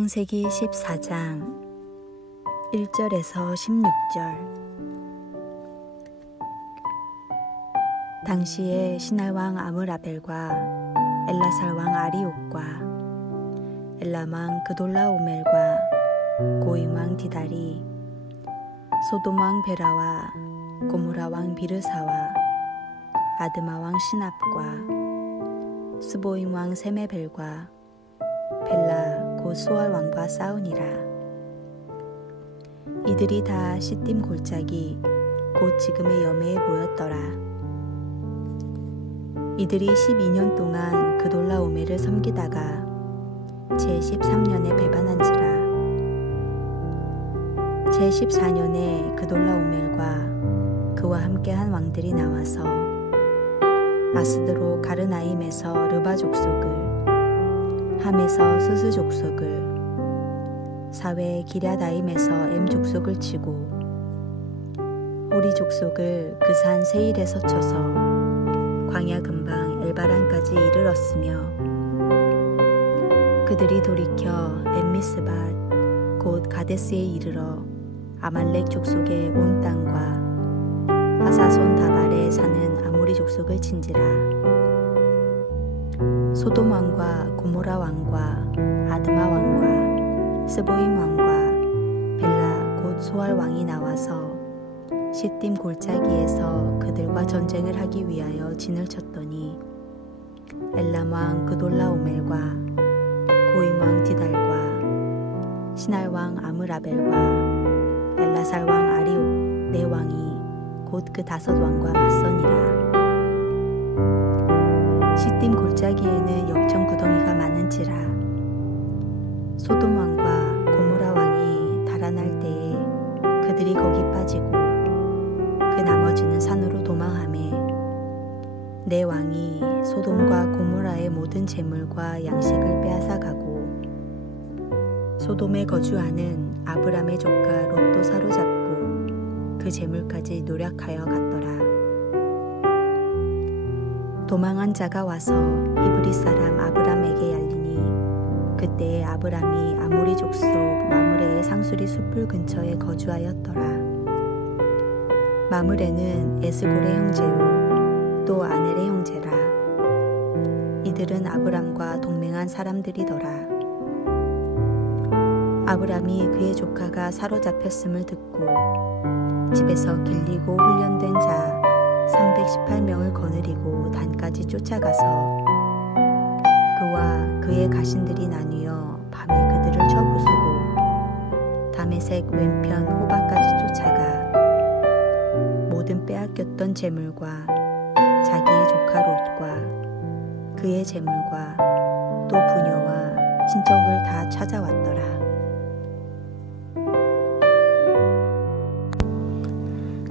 창세기 14장 1절에서 16절. 당시에 시날 왕 아므라벨과 엘라살 왕 아리옥과 엘람 왕 그돌라오멜과 고임 왕 디달이 소돔 왕 베라와 고모라 왕 비르사와 아드마 왕 시납과 스보임 왕 세메벨과 벨라 곧 소알 왕과 싸우니라. 이들이 다 시딤 골짜기 곧 지금의 여매에 모였더라. 이들이 12년 동안 그돌라오멜을 섬기다가 제13년에 배반한지라. 제14년에 그돌라오멜과 그와 함께한 왕들이 나와서 아스드로 가르나임에서 르바 족속을, 함에서 스스 족속을, 사외 기랴다임에서 엠 족속을 치고 호리 족속을 그 산 세일에서 쳐서 광야 근방 엘바란까지 이르렀으며, 그들이 돌이켜 엠미스밧 곧 가데스에 이르러 아말렉 족속의 온 땅과 하사손 다발에 사는 아모리 족속을 친지라. 소돔 왕과 고모라 왕과 아드마 왕과 스보임 왕과 벨라 곧 소알 왕이 나와서 시딤 골짜기에서 그들과 전쟁을 하기 위하여 진을 쳤더니 엘람 왕 그돌라오멜과 고임 왕 디달과 시날 왕 아므라벨과 엘라살 왕 아리옥 네 왕이 곧 그 5 왕과 맞서니라. 시딤 골짜기에는 역청 구덩이가 많은지라. 소돔 왕과 고모라 왕이 달아날 때에 그들이 거기 빠지고 그 나머지는 산으로 도망하매 네 왕이 소돔과 고모라의 모든 재물과 양식을 빼앗아가고 소돔에 거주하는 아브람의 조카 롯도 사로잡고 그 재물까지 노략하여 갔더라. 도망한 자가 와서 히브리 사람 아브람에게 알리니 그때에 아브람이 아모리 족속 마므레의 상수리 숲을 근처에 거주하였더라. 마므레는 에스골의 형제요 또 아넬의 형제라. 이들은 아브람과 동맹한 사람들이더라. 아브람이 그의 조카가 사로잡혔음을 듣고 집에서 길리고 훈련된 자 318명을 거느리고 단까지 쫓아가서 그와 그의 가신들이 나뉘어 밤에 그들을 쳐부수고 다메섹 왼편 호바까지 쫓아가 모든 빼앗겼던 재물과 자기의 조카 롯과 그의 재물과 또 부녀와 친척을 다 찾아왔더라.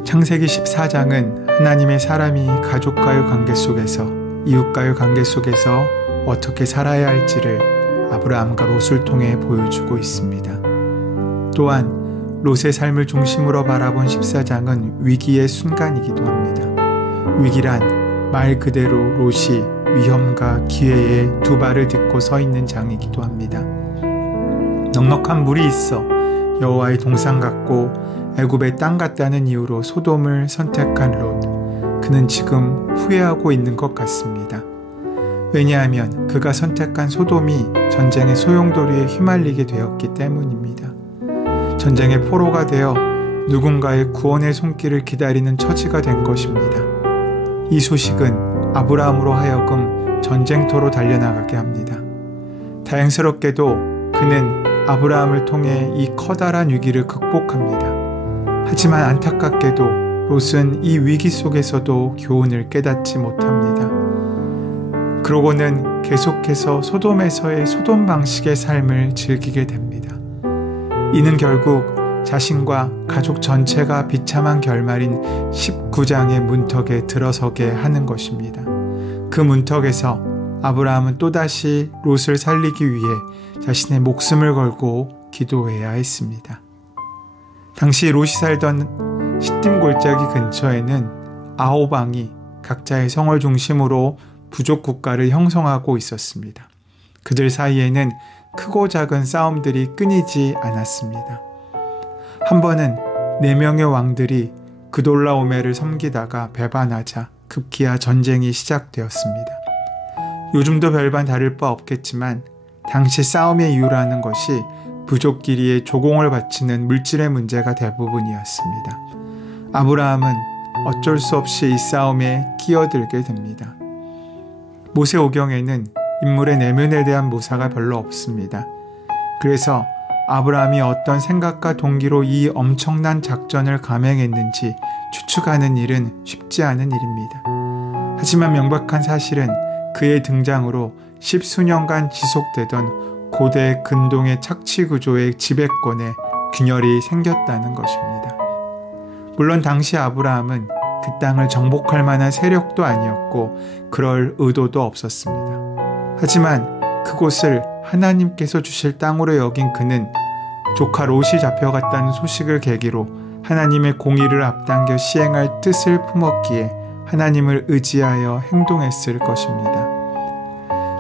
창세기 14장은 하나님의 사람이 가족과의 관계 속에서, 이웃과의 관계 속에서 어떻게 살아야 할지를 아브라함과 롯을 통해 보여주고 있습니다. 또한 롯의 삶을 중심으로 바라본 14장은 위기의 순간이기도 합니다. 위기란 말 그대로 롯이 위험과 기회에 두 발을 딛고 서 있는 장이기도 합니다. 넉넉한 물이 있어 여호와의 동산 같고 애굽의 땅 같다는 이유로 소돔을 선택한 롯. 그는 지금 후회하고 있는 것 같습니다. 왜냐하면 그가 선택한 소돔이 전쟁의 소용돌이에 휘말리게 되었기 때문입니다. 전쟁의 포로가 되어 누군가의 구원의 손길을 기다리는 처지가 된 것입니다. 이 소식은 아브라함으로 하여금 전쟁터로 달려나가게 합니다. 다행스럽게도 그는 아브라함을 통해 이 커다란 위기를 극복합니다. 하지만 안타깝게도 롯은 이 위기 속에서도 교훈을 깨닫지 못합니다. 그러고는 계속해서 소돔에서의 소돔 방식의 삶을 즐기게 됩니다. 이는 결국 자신과 가족 전체가 비참한 결말인 19장의 문턱에 들어서게 하는 것입니다. 그 문턱에서 아브라함은 또다시 롯을 살리기 위해 자신의 목숨을 걸고 기도해야 했습니다. 당시 롯이 살던 시딤 골짜기 근처에는 9왕이 각자의 성을 중심으로 부족 국가를 형성하고 있었습니다. 그들 사이에는 크고 작은 싸움들이 끊이지 않았습니다. 한 번은 4명의 왕들이 그돌라오메를 섬기다가 배반하자 급기야 전쟁이 시작되었습니다. 요즘도 별반 다를 바 없겠지만 당시 싸움의 이유라는 것이 부족끼리의 조공을 바치는 물질의 문제가 대부분이었습니다. 아브라함은 어쩔 수 없이 이 싸움에 끼어들게 됩니다. 모세오경에는 인물의 내면에 대한 묘사가 별로 없습니다. 그래서 아브라함이 어떤 생각과 동기로 이 엄청난 작전을 감행했는지 추측하는 일은 쉽지 않은 일입니다. 하지만 명백한 사실은 그의 등장으로 10수년간 지속되던 고대 근동의 착취 구조의 지배권에 균열이 생겼다는 것입니다. 물론 당시 아브라함은 그 땅을 정복할 만한 세력도 아니었고 그럴 의도도 없었습니다. 하지만 그곳을 하나님께서 주실 땅으로 여긴 그는 조카 롯이 잡혀갔다는 소식을 계기로 하나님의 공의를 앞당겨 시행할 뜻을 품었기에 하나님을 의지하여 행동했을 것입니다.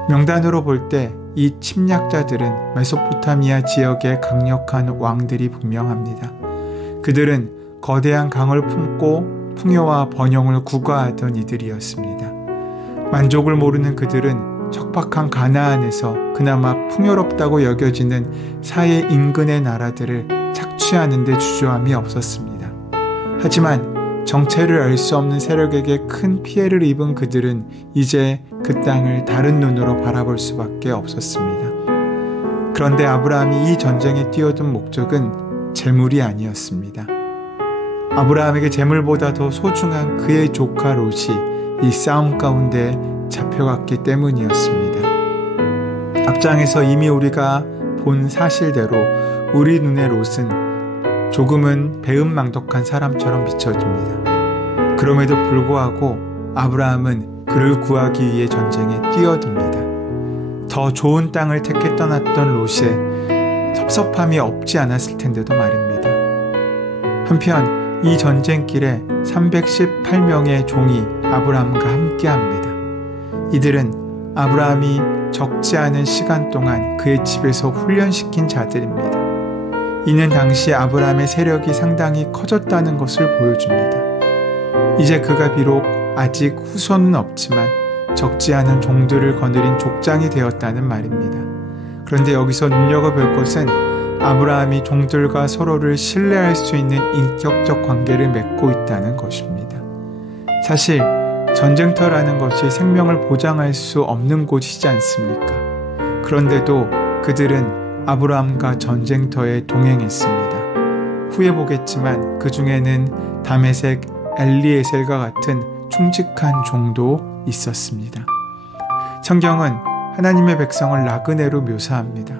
명단으로 볼 때 이 침략자들은 메소포타미아 지역의 강력한 왕들이 분명합니다. 그들은 거대한 강을 품고 풍요와 번영을 구가하던 이들이었습니다. 만족을 모르는 그들은 척박한 가나안에서 그나마 풍요롭다고 여겨지는 사해 인근의 나라들을 착취하는 데 주저함이 없었습니다. 하지만 정체를 알 수 없는 세력에게 큰 피해를 입은 그들은 이제 그 땅을 다른 눈으로 바라볼 수밖에 없었습니다. 그런데 아브라함이 이 전쟁에 뛰어든 목적은 재물이 아니었습니다. 아브라함에게 재물보다 더 소중한 그의 조카 롯이 이 싸움 가운데 잡혀갔기 때문이었습니다. 앞장에서 이미 우리가 본 사실대로 우리 눈의 롯은 조금은 배은망덕한 사람처럼 비춰집니다. 그럼에도 불구하고 아브라함은 그를 구하기 위해 전쟁에 뛰어듭니다. 더 좋은 땅을 택해 떠났던 롯에 섭섭함이 없지 않았을 텐데도 말입니다. 한편 이 전쟁길에 318명의 종이 아브라함과 함께합니다. 이들은 아브라함이 적지 않은 시간 동안 그의 집에서 훈련시킨 자들입니다. 이는 당시 아브라함의 세력이 상당히 커졌다는 것을 보여줍니다. 이제 그가 비록 아직 후손은 없지만 적지 않은 종들을 거느린 족장이 되었다는 말입니다. 그런데 여기서 눈여겨볼 것은 아브라함이 종들과 서로를 신뢰할 수 있는 인격적 관계를 맺고 있다는 것입니다. 사실 전쟁터라는 것이 생명을 보장할 수 없는 곳이지 않습니까? 그런데도 그들은 아브라함과 전쟁터에 동행했습니다. 후에 보겠지만 그 중에는 다메섹 엘리에셀과 같은 충직한 종도 있었습니다. 성경은 하나님의 백성을 나그네로 묘사합니다.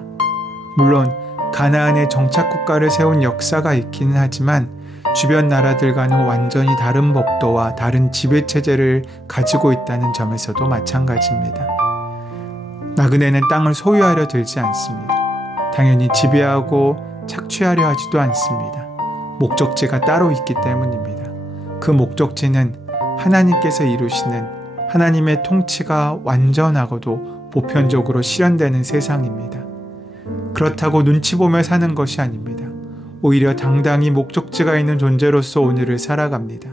물론 가나안에 정착국가를 세운 역사가 있기는 하지만 주변 나라들과는 완전히 다른 법도와 다른 지배체제를 가지고 있다는 점에서도 마찬가지입니다. 나그네는 땅을 소유하려 들지 않습니다. 당연히 지배하고 착취하려 하지도 않습니다. 목적지가 따로 있기 때문입니다. 그 목적지는 하나님께서 이루시는 하나님의 통치가 완전하고도 보편적으로 실현되는 세상입니다. 그렇다고 눈치 보며 사는 것이 아닙니다. 오히려 당당히 목적지가 있는 존재로서 오늘을 살아갑니다.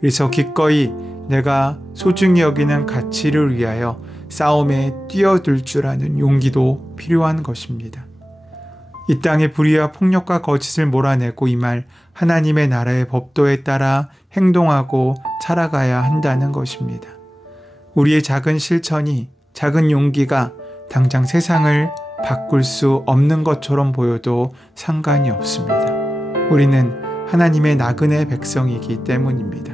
그래서 기꺼이 내가 소중히 여기는 가치를 위하여 싸움에 뛰어들 줄 아는 용기도 필요한 것입니다. 이 땅의 불의와 폭력과 거짓을 몰아내고 임할 하나님의 나라의 법도에 따라 행동하고 살아가야 한다는 것입니다. 우리의 작은 실천이, 작은 용기가 당장 세상을 바꿀 수 없는 것처럼 보여도 상관이 없습니다. 우리는 하나님의 나그네 백성이기 때문입니다.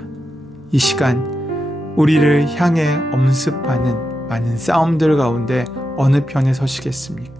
이 시간 우리를 향해 엄습하는 많은 싸움들 가운데 어느 편에 서시겠습니까?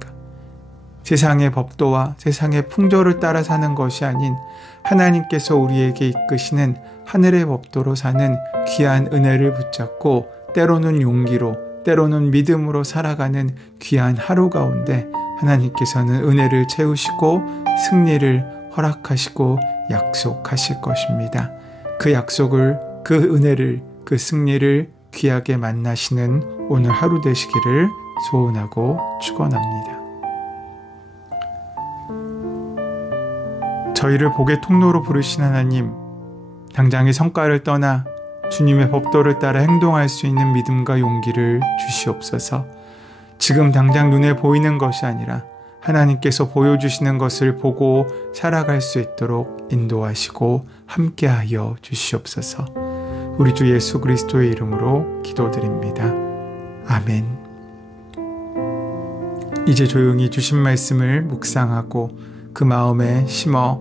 세상의 법도와 세상의 풍조를 따라 사는 것이 아닌 하나님께서 우리에게 이끄시는 하늘의 법도로 사는 귀한 은혜를 붙잡고 때로는 용기로 때로는 믿음으로 살아가는 귀한 하루 가운데 하나님께서는 은혜를 채우시고 승리를 허락하시고 약속하실 것입니다. 그 약속을, 그 은혜를, 그 승리를 귀하게 만나시는 오늘 하루 되시기를 소원하고 축원합니다. 저희를 복의 통로로 부르신 하나님, 당장의 성과를 떠나 주님의 법도를 따라 행동할 수 있는 믿음과 용기를 주시옵소서. 지금 당장 눈에 보이는 것이 아니라 하나님께서 보여주시는 것을 보고 살아갈 수 있도록 인도하시고 함께하여 주시옵소서. 우리 주 예수 그리스도의 이름으로 기도드립니다. 아멘. 이제 조용히 주신 말씀을 묵상하고 그 마음에 심어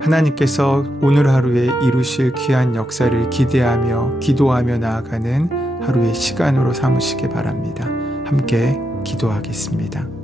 하나님께서 오늘 하루에 이루실 귀한 역사를 기대하며 기도하며 나아가는 하루의 시간으로 삼으시기 바랍니다. 함께 기도하겠습니다.